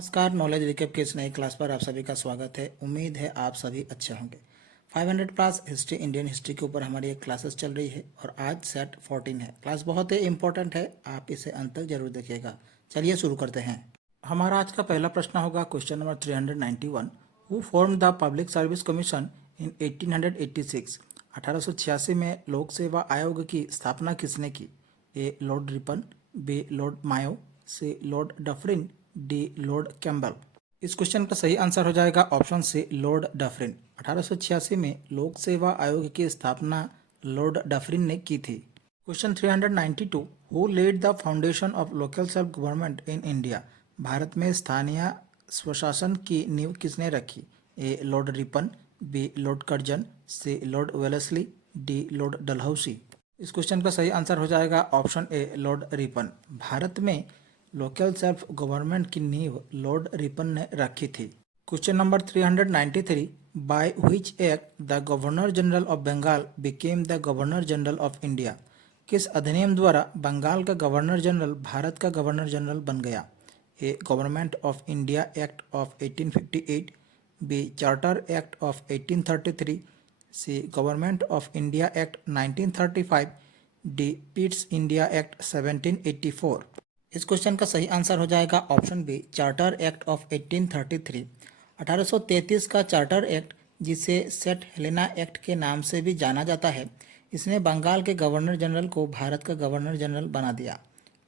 नमस्कार। Knowledge recap की इस नई क्लास पर आप सभी का स्वागत है। उम्मीद है आप सभी अच्छे होंगे। 500 प्लस हिस्ट्री, इंडियन हिस्ट्री के ऊपर हमारी एक क्लासेस चल रही है और आज सेट 14 है। क्लास बहुत ही इंपॉर्टेंट है, आप इसे अंत तक जरूर देखिएगा। चलिए शुरू करते हैं। हमारा आज का पहला प्रश्न होगा question number 391। Who form the public service commission इन 1886? 1886 में लोक सेवा आयोग की स्थापना किसने की? A lord Ripon, B lord Mayo, C lord Dufferin, D lord Campbell. इस क्वेश्चन का सही आंसर हो जाएगा ऑप्शन सी लॉर्ड डफरिन। 1886 में लोक सेवा आयोग की स्थापना लॉर्ड डफरिन ने की थी। Question 392। Who led the foundation of local self government in India? Bharat में स्थानीय स्वशासन की नींव किसने रखी? A lord Ripon, B lord Curzon, C lord Wellesley, D lord Dalhousie. इस क्वेश्चन का सही आंसर हो जाएगा option A lord Ripon. Bharat में लोकल सेल्फ गवर्नमेंट की नींव लॉर्ड रिपन ने रखी थी। Question number 393। By which act the governor general of Bengal became the governor general of India? किस अधिनियम द्वारा बंगाल का गवर्नर जनरल भारत का गवर्नर जनरल बन गया? A government of India act of 1858, B charter act of 1833, C government of India act 1935, D Pitt's India act 1784। इस question का सही आंसर हो जाएगा option B charter act of 1833। 1833 का चार्टर एक्ट, जिसे सेट हेलेना एक्ट के नाम से भी जाना जाता है, इसने बंगाल के गवर्नर जनरल को भारत का गवर्नर जनरल बना दिया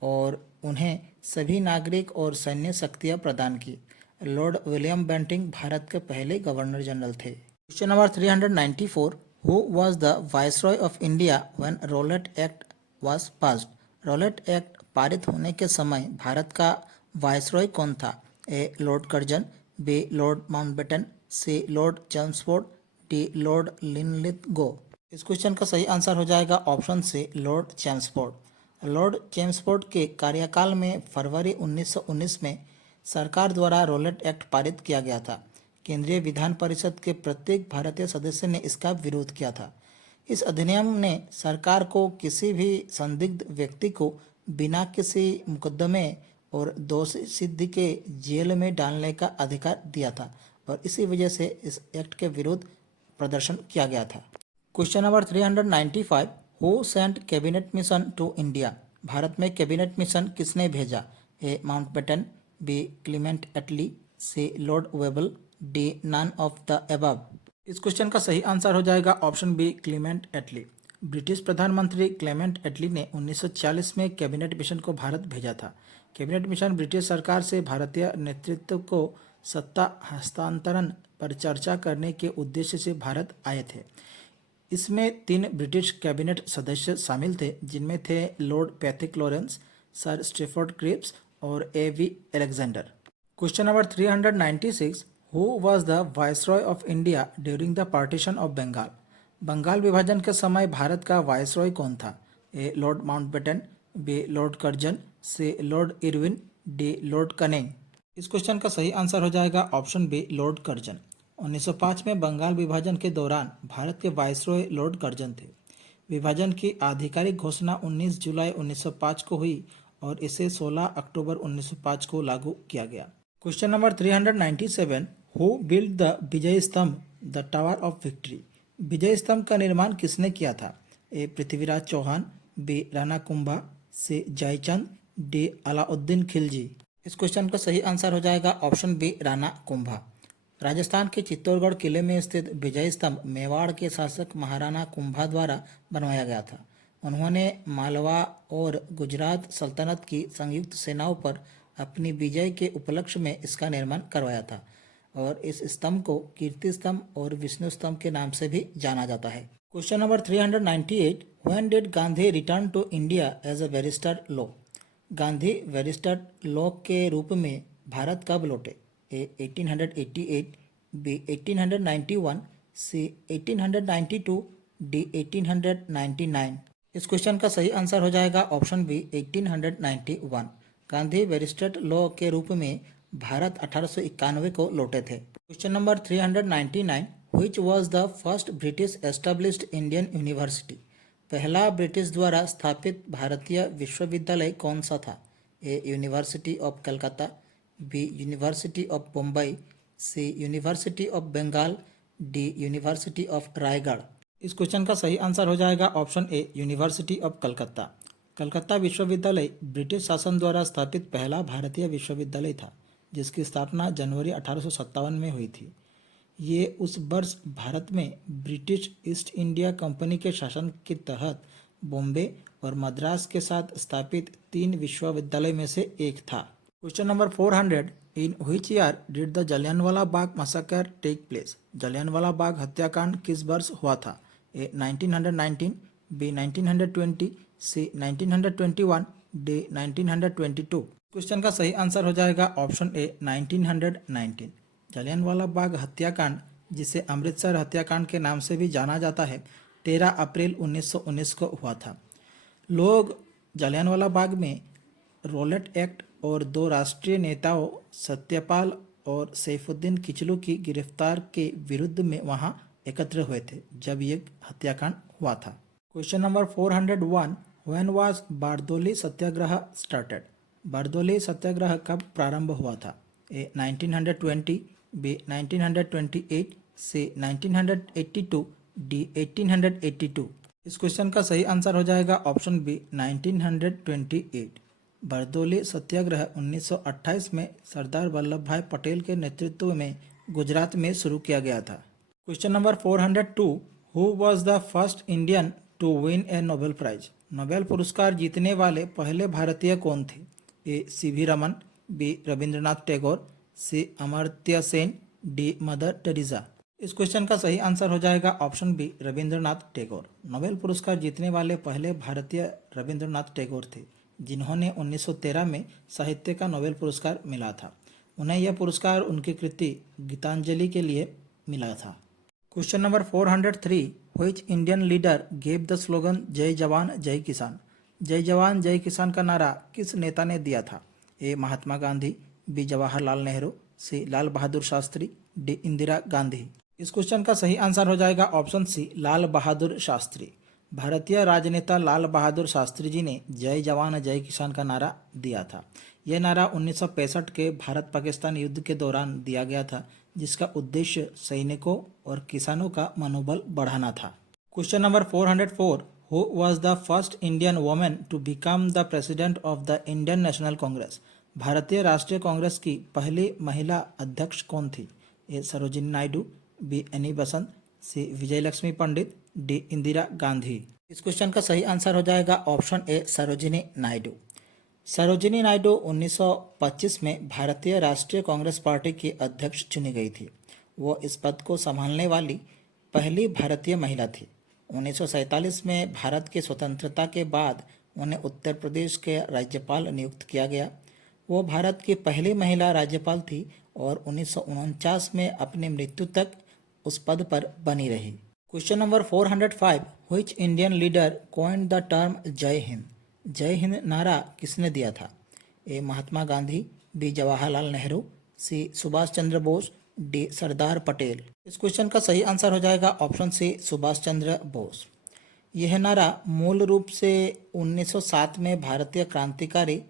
और उन्हें सभी नागरिक और सैन्य शक्तियां प्रदान की। लॉर्ड विलियम बेंटिंग भारत के पहले गवर्नर जनरल थे। Question number 394। Who was the viceroy of India when Rowlatt act was passed? Rowlatt act पारित होने के समय भारत का वाइसरॉय कौन था? A lord Curzon, B lord Mountbatten, C lord Chelmsford, D lord Linlithgow. इस क्वेश्चन का सही आंसर हो जाएगा option C lord Chelmsford. Lord Chelmsford के कार्यकाल में फरवरी 1919 में सरकार द्वारा रॉलेट एक्ट पारित किया गया था। केंद्रीय विधान परिषद के प्रत्येक भारतीय सदस्य ने इसका विरोध किया था। इस अधिनियम ने सरकार को किसी भी संदिग्ध व्यक्ति को बिना किसी मुकदमे और दोष सिद्धि के जेल में डालने का अधिकार दिया था और इसी वजह से इस एक्ट के विरुद्ध प्रदर्शन किया गया था। Question number 395। Who sent cabinet mission to India? Bharat में कैबिनेट मिशन किसने भेजा? A Mountbatten, B Clement Attlee, C lord Wavell, D none of the above. इस क्वेश्चन का सही आंसर हो जाएगा option B Clement Attlee. British प्रधानमंत्री क्लेमेंट एटली ने 1940 में कैबिनेट मिशन को भारत भेजा था। कैबिनेट मिशन ब्रिटिश सरकार से भारतीय नेतृत्व को सत्ता हस्तांतरण पर चर्चा करने के उद्देश्य से भारत आए थे। इसमें 3 ब्रिटिश कैबिनेट सदस्य शामिल थे, जिनमें थे lord Pethick Lawrence, sir Stafford Cripps और A V. Alexander. Question number 396। Who was the viceroy of India during the partition of Bengal? Bengal विभाजन के समय भारत का वाइसरॉय कौन था? A lord Mountbatten, B lord Curzon, C lord Irwin, D lord Canning. इस question का सही आंसर हो जाएगा ऑप्शन बी लॉर्ड कर्जन। 1905 में बंगाल विभाजन के दौरान भारत के वाइसरॉय लॉर्ड कर्जन थे। विभाजन की आधिकारिक घोषणा 19 जुलाई 1905 को हुई और इसे 16 अक्टूबर 1905 को लागू किया गया। Question number 397। Who build the Vijay Stambh, the tower of victory? Vijay Stambh का निर्माण किसने किया था? A Prithviraj Chauhan, B Rana Kumbha, C Jaichand, D Alauddin Khilji. इस क्वेश्चन का सही आंसर हो जाएगा ऑप्शन बी राणा कुंभा। राजस्थान के चित्तौड़गढ़ किले में स्थित विजय स्तंभ मेवाड़ के शासक महाराणा कुंभा द्वारा बनवाया गया था। उन्होंने मालवा और गुजरात सल्तनत की संयुक्त सेनाओं पर अपनी विजय के उपलक्ष्य में इसका निर्माण करवाया था और इस स्तंभ को कीर्ति स्तंभ और विष्णु स्तंभ के नाम से भी जाना जाता है। Question number 398। When did Gandhi return to India as a barrister law? Gandhi barrister law के रूप में भारत कब लौटे? A 1888, B 1891, C 1892, D 1899। इस क्वेश्चन का सही आंसर हो जाएगा option B 1891। Gandhi barrister law के रूप में भारत 1891 को लौटे थे। Question number 399। Which was the first British established Indian university? पहला ब्रिटिश द्वारा स्थापित भारतीय विश्वविद्यालय कौन सा था? A university of Calcutta, B university of Bombay, C university of Bengal, D university of Raigarh. इस क्वेश्चन का सही आंसर हो जाएगा option A university of Calcutta. Calcutta विश्वविद्यालय ब्रिटिश शासन द्वारा स्थापित पहला भारतीय विश्वविद्यालय था, जिसकी स्थापना जनवरी 1857 में हुई थी। ये उस वर्ष भारत में ब्रिटिश ईस्ट इंडिया कंपनी के शासन के तहत बॉम्बे और मद्रास के साथ स्थापित 3 विश्वविद्यालय में से एक था। Question number 400, in which year did the Jallianwala Bagh massacre take place? Jallianwala Bagh हत्याकांड किस वर्ष हुआ था? A 1919, B 1920, C 1921, D 1922। Question का सही आंसर हो जाएगा ऑप्शन ए 1919। जलियांवाला बाग हत्याकांड, जिसे अमृतसर हत्याकांड के नाम से भी जाना जाता है, 13 अप्रैल 1919 को हुआ था। लोग जलियांवाला बाग में रॉलेट एक्ट और 2 राष्ट्रीय नेताओं सत्यपाल और सैफुद्दीन किचलू की गिरफ्तार के विरुद्ध में वहां एकत्र हुए थे जब ये हत्याकांड हुआ था। Question number 401, when was Bardoli Satyagraha started? Bardoli Satyagraha कब प्रारंभ हुआ था? A 1920, B 1928, C 1982, D 1882। इस क्वेश्चन का सही आंसर हो जाएगा ऑप्शन बी 1928। बारदोली सत्याग्रह 1928 में सरदार वल्लभ भाई पटेल के नेतृत्व में गुजरात में शुरू किया गया था। Question number 402, who was the first Indian to win a Nobel prize? Nobel पुरस्कार जीतने वाले पहले भारतीय कौन थे? A C V Raman, B Rabindranath Tagore, C Amartya Sen, D mother Teresa. इस क्वेश्चन का सही आंसर हो जाएगा option B Rabindranath Tagore. Nobel पुरस्कार जीतने वाले पहले भारतीय रविंद्रनाथ टैगोर थे, जिन्होंने 1913 में साहित्य का नोबेल पुरस्कार मिला था। उन्हें यह पुरस्कार उनकी कृति गीतांजलि के लिए मिला था। Question number 403, which Indian leader gave the slogan जय जवान जय किसान? जय जवान जय किसान का नारा किस नेता ने दिया था? ए महात्मा गांधी, बी जवाहरलाल नेहरू, सी लाल बहादुर शास्त्री, डी इंदिरा गांधी। इस क्वेश्चन का सही आंसर हो जाएगा ऑप्शन सी लाल बहादुर शास्त्री। भारतीय राजनेता लाल बहादुर शास्त्री जी ने जय जवान जय किसान का नारा दिया था। यह नारा 1965 के भारत पाकिस्तान युद्ध के दौरान दिया गया था, जिसका उद्देश्य सैनिकों और किसानों का मनोबल बढ़ाना था। Question number 404, who was the first Indian women to become the president of the Indian National Congress? भारतीय राष्ट्रीय कांग्रेस की पहली महिला अध्यक्ष कौन थी? A Sarojini Naidu, B Annie Besant, C Vijayalakshmi Pandit, D Indira Gandhi. इस क्वेश्चन का सही आंसर हो जाएगा ऑप्शन ए सरोजिनी नायडू। सरोजिनी नायडू 1925 में भारतीय राष्ट्रीय कांग्रेस पार्टी की अध्यक्ष चुनी गई थी। वो इस पद को संभालने वाली पहली भारतीय महिला थी। 1947 में भारत की स्वतंत्रता के बाद उन्हें उत्तर प्रदेश के राज्यपाल नियुक्त किया गया। वो भारत की पहली महिला राज्यपाल थी और 1949 में अपनी मृत्यु तक उस पद पर बनी रही। Question number 405, which Indian leader coined the term जय हिंद? जय हिंद नारा किसने दिया था? ए महात्मा गांधी, बी जवाहरलाल नेहरू, सी सुभाष चंद्र बोस, डी सरदार पटेल। इस क्वेश्चन का सही आंसर हो जाएगा ऑप्शन सी सुभाष चंद्र बोस। यह नारा मूल रूप से 1907 में भारतीय क्रांतिकारी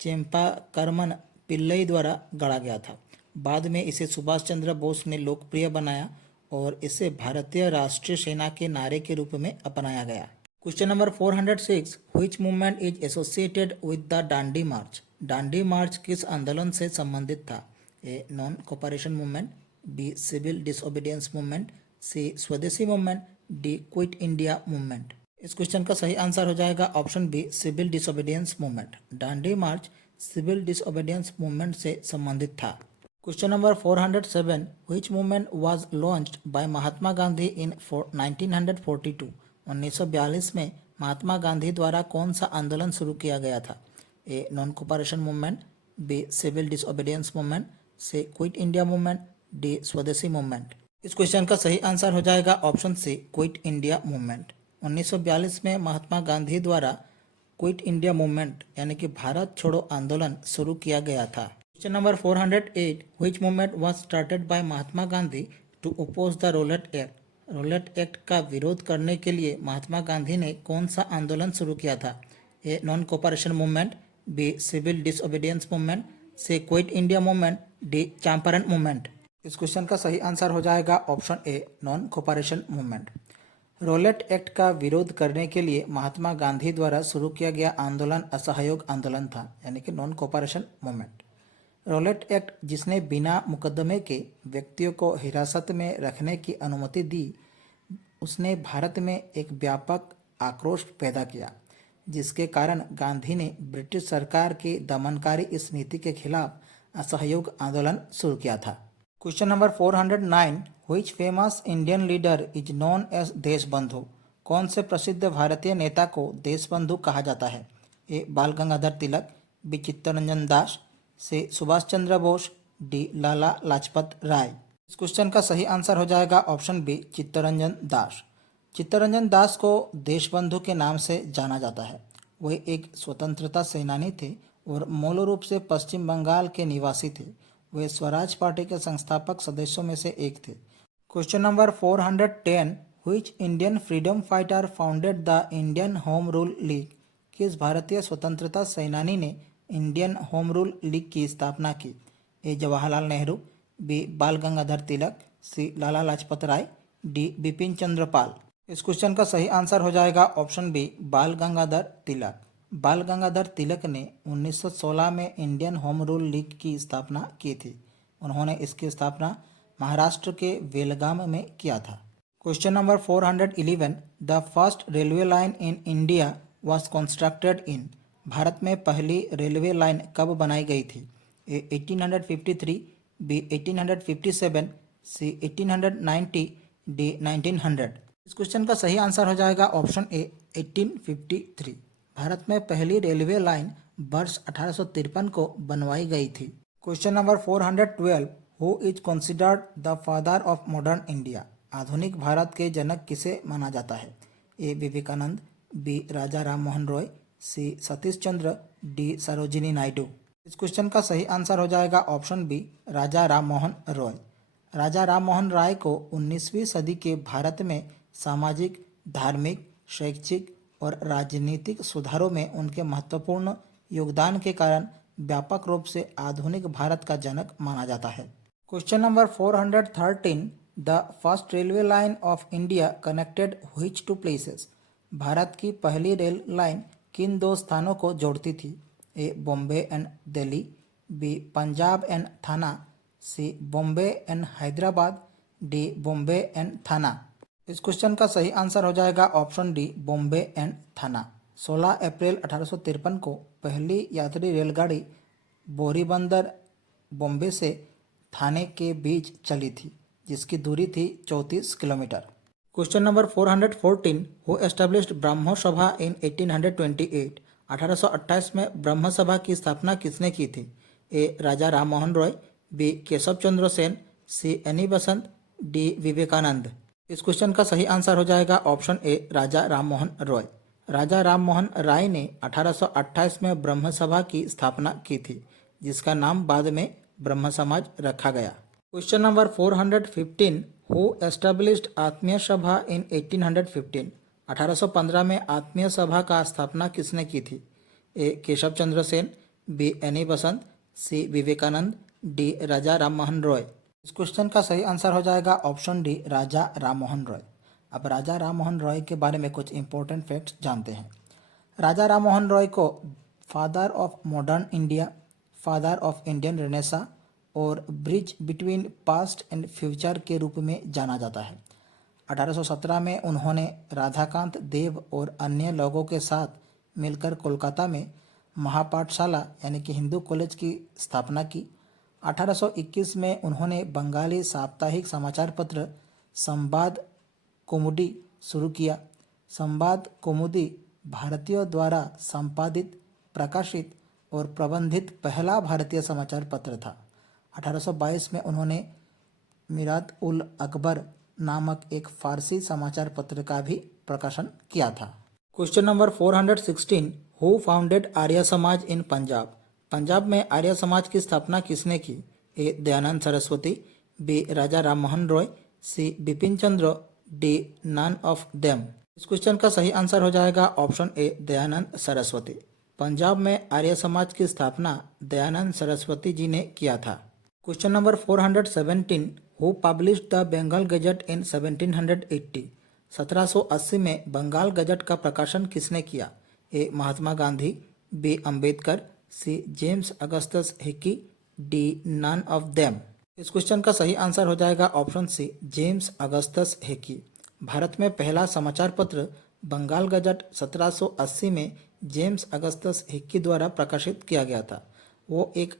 चेम्पाकरमन पिल्लई द्वारा गढ़ा गया था। बाद में इसे सुभाष चंद्र बोस ने लोकप्रिय बनाया और इसे भारतीय राष्ट्रीय सेना के नारे के रूप में अपनाया गया। Question number 406, which movement is associated with the Dandi march? Dandi march किस आंदोलन से संबंधित था? A non cooperation movement, B civil disobedience movement, C Swadeshi movement, D quit India movement. इस क्वेश्चन का सही आंसर हो जाएगा option B civil disobedience movement. Dandi march civil disobedience movement से संबंधित था। Question number 407, which movement was launched by Mahatma Gandhi in 1942? 1942 में महात्मा गांधी द्वारा कौन सा आंदोलन शुरू किया गया था? A non cooperation movement, B civil disobedience movement, C quit India movement, D swadeshi movement. इस क्वेश्चन का सही आंसर हो जाएगा option C quit India movement. 1942 में महात्मा गांधी द्वारा क्विट इंडिया मूवमेंट यानी कि भारत छोड़ो आंदोलन शुरू किया गया था। Question number 408, which movement was started by Mahatma Gandhi to oppose the Rowlatt Act? Rowlatt Act का विरोध करने के लिए महात्मा गांधी ने कौन सा आंदोलन शुरू किया था? A non cooperation movement, B civil disobedience movement, C quit India movement, D Champaran movement. इस क्वेश्चन का सही आंसर हो जाएगा option A non cooperation movement. Rowlatt Act का विरोध करने के लिए महात्मा गांधी द्वारा शुरू किया गया आंदोलन असहयोग आंदोलन था, यानी कि non cooperation movement. Rowlatt Act जिसने बिना मुकदमे के व्यक्तियों को हिरासत में रखने की अनुमति दी, उसने भारत में एक व्यापक आक्रोश पैदा किया, जिसके कारण गांधी ने ब्रिटिश सरकार की दमनकारी इस नीति के खिलाफ असहयोग आंदोलन शुरू किया था। Question number 409, which famous Indian leader is known as Deshbandhu. कौन से प्रसिद्ध भारतीय नेता को देशबंधु कहा जाता है? ए बाल गंगाधर तिलक, बी चित्तरंजन दास, सी सुभाष चंद्र बोस, डी लाला लाजपत राय। इस क्वेश्चन का सही आंसर हो जाएगा ऑप्शन बी चित्तरंजन दास। चित्तरंजन दास को देशबंधु के नाम से जाना जाता है। वे एक स्वतंत्रता सेनानी थे और मूल रूप से पश्चिम बंगाल के निवासी थे। वे स्वराज पार्टी के संस्थापक सदस्यों में से एक थे। Question number 410, which Indian freedom fighter founded the Indian home rule league. किस भारतीय स्वतंत्रता सेनानी ने इंडियन होम रूल लीग की स्थापना की? ए जवाहरलाल नेहरू, बी बाल गंगाधर तिलक, सी लाला लाजपत राय, डी बिपिन चंद्र पाल। इस क्वेश्चन का सही आंसर हो जाएगा ऑप्शन बी बाल गंगाधर तिलक। बाल गंगाधर तिलक ने 1916 में इंडियन होम रूल लीग की स्थापना की थी। उन्होंने इसकी स्थापना महाराष्ट्र के बेलगाम में किया था। Question number 411, the first railway line in India was constructed in. Bharat में पहली रेलवे लाइन कब बनाई गई थी? ए 1853, बी 1857, सी 1890, डी 1900। इस क्वेश्चन का सही आंसर हो जाएगा ऑप्शन ए 1853। भारत में पहली रेलवे लाइन वर्ष 1853 को बनवाई गई थी। Question number 412, who is considered the father of modern India. आधुनिक भारत के जनक किसे माना जाता है? ए विवेकानंद, बी राजा राम मोहन रॉय, सी सतीश चंद्र, डी सरोजिनी नायडू। इस क्वेश्चन का सही आंसर हो जाएगा ऑप्शन बी राजा राम मोहन रॉय। राजा राम मोहन राय को 19वीं सदी के भारत में सामाजिक, धार्मिक, शैक्षिक और राजनीतिक सुधारों में उनके महत्वपूर्ण योगदान के कारण व्यापक रूप से आधुनिक भारत का जनक माना जाता है। Question number 413, the first railway line of India connected which two places. भारत की पहली रेल लाइन किन दो स्थानों को जोड़ती थी? A Bombay and Delhi, B Punjab and Thana, C Bombay and Hyderabad, D Bombay and Thana. इस क्वेश्चन का सही आंसर हो जाएगा ऑप्शन डी बॉम्बे एंड थाना। 16 अप्रैल 1853 को पहली यात्री रेलगाड़ी बोरीबंदर बॉम्बे से थाने के बीच चली थी, जिसकी दूरी थी 34 kilometre. Question number 414, who established Brahmo Sabha in 1828। 1828 में ब्रह्म सभा की स्थापना किसने की थी? ए राजा Ram Mohan Roy, B Keshav Chandra Sen, see any बसंत, डी विवेकानंद। इस क्वेश्चन का सही आंसर हो जाएगा ऑप्शन ए राजा राम मोहन रॉय। राजा राम मोहन राय ने 1828 में ब्रह्म सभा की स्थापना की थी, जिसका नाम बाद में ब्रह्म समाज रखा गया। क्वेश्चन नंबर 415, हु एस्टेब्लिश्ड आत्मीय सभा इन 1815। 1815 में आत्मीय सभा का स्थापना किसने की थी? A Keshav Chandra Sen, B Annie Besant, C Vivekananda, D Raja Ram Mohan Roy. इस क्वेश्चन का सही आंसर हो जाएगा ऑप्शन डी राजा राम मोहन रॉय। अब राजा राम मोहन रॉय के बारे में कुछ इंपॉर्टेंट फैक्ट्स जानते हैं। राजा राम मोहन रॉय को father of modern India, father of Indian renaissance और bridge between past and future के रूप में जाना जाता है। 1817 में उन्होंने राधाकांत देव और अन्य लोगों के साथ मिलकर कोलकाता में महापाठशाला यानी कि हिंदू कॉलेज की स्थापना की। 1821 में उन्होंने बंगाली साप्ताहिक समाचार पत्र संवाद कौमुदी शुरू किया। संवाद कौमुदी भारतीयों द्वारा संपादित, प्रकाशित और प्रबंधित पहला भारतीय समाचार पत्र था। 1822 में उन्होंने मिरात उल अकबर नामक एक फारसी समाचार पत्र का भी प्रकाशन किया था। Question number 416, who founded Arya Samaj इन पंजाब। पंजाब में आर्य समाज की स्थापना किसने की? A Dayanand Saraswati, B Raja Ram Mohan Roy, C Bipin Chandra, D none of them. इस क्वेश्चन का सही आंसर हो जाएगा ऑप्शन ए दयानंद सरस्वती। पंजाब में आर्य समाज की स्थापना दयानंद सरस्वती जी ने किया था। Question number 417, who published the Bengal gazette in 1780? 1780 में बंगाल गजट का प्रकाशन किसने किया? A Mahatma Gandhi, B Ambedkar, C James Augustus Hicky, D none of them. इस क्वेश्चन का सही आंसर हो जाएगा option C, James Augustus Hicky. Bharat में पहला समाचार पत्र बंगाल गजट 1780 में जेम्स अगस्टस हिक्की द्वारा प्रकाशित किया गया था। वो एक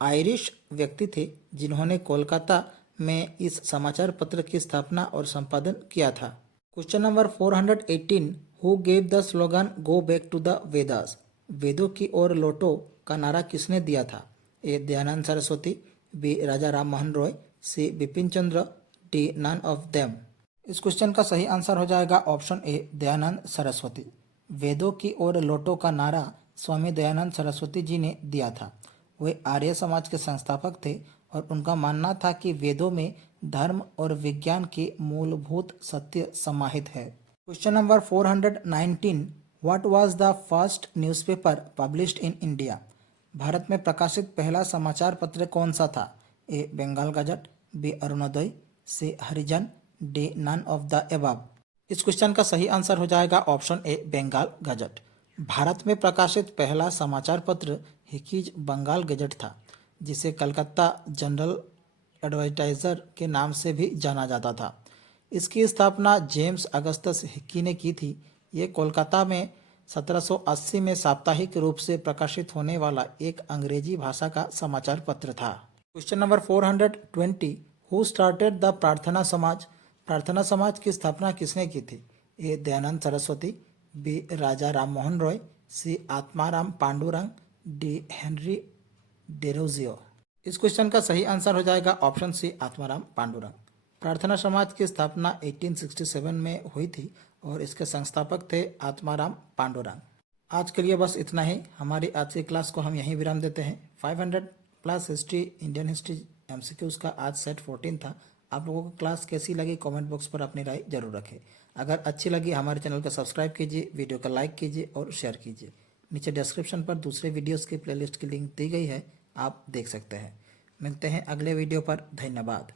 आयरिश व्यक्ति थे जिन्होंने कोलकाता में इस समाचार पत्र की स्थापना और संपादन किया था। Question number 418, who gave the slogan go back to the Vedas? वेदों की ओर लौटो का नारा किसने दिया था? A Dayanand Saraswati, B Raja Ram Mohan Roy, C Bipin Chandra, D none of them. इस क्वेश्चन का सही आंसर हो जाएगा ऑप्शन ए, दयानंद सरस्वती। वेदों की ओर लौटो का नारा स्वामी दयानंद सरस्वती जी ने दिया था। वे आर्य समाज के संस्थापक थे और उनका मानना था कि वेदों में धर्म और विज्ञान के मूलभूत सत्य समाहित है। Question number 419, what was the first newspaper published in India? Bharat में प्रकाशित पहला समाचार पत्र कौन सा था? A Bengal gazette, B Arunoday, C Harijan, D none of the above. इस क्वेश्चन का सही आंसर हो जाएगा option A, Bengal gazette. Bharat में प्रकाशित पहला समाचार पत्र हिकीज बंगाल गजट था, जिसे कलकत्ता जनरल एडवर्टाइजर के नाम से भी जाना जाता था। इसकी स्थापना जेम्स अगस्टस हिक्की ने की थी। ये कोलकाता में 1780 में साप्ताहिक रूप से प्रकाशित होने वाला एक अंग्रेजी भाषा का समाचार पत्र था। Question number 420, who started the Prarthana Samaj? Prarthana Samaj की स्थापना किसने की थी? A Dayanand Saraswati, B Raja Ram Mohan Roy, C Atmaram Pandurang, D Henry Derozio. इस क्वेश्चन का सही आंसर हो जाएगा ऑप्शन सी, आत्माराम पांडुरंग। प्रार्थना समाज की स्थापना 1867 में हुई थी और इसके संस्थापक थे आत्माराम पांडुरंग। आज के लिए बस इतना ही। हमारी आज की क्लास को हम यहीं विराम देते हैं। 500 plus history, Indian history MCQs का आज सेट 14 था। आप लोगों को क्लास कैसी लगी कमेंट बॉक्स पर अपनी राय जरूर रखें। अगर अच्छी लगी हमारे चैनल को सब्सक्राइब कीजिए, वीडियो को लाइक कीजिए और शेयर कीजिए। नीचे डिस्क्रिप्शन पर दूसरे वीडियोस की प्लेलिस्ट की लिंक दी गई है, आप देख सकते हैं। मिलते हैं अगले वीडियो पर। धन्यवाद।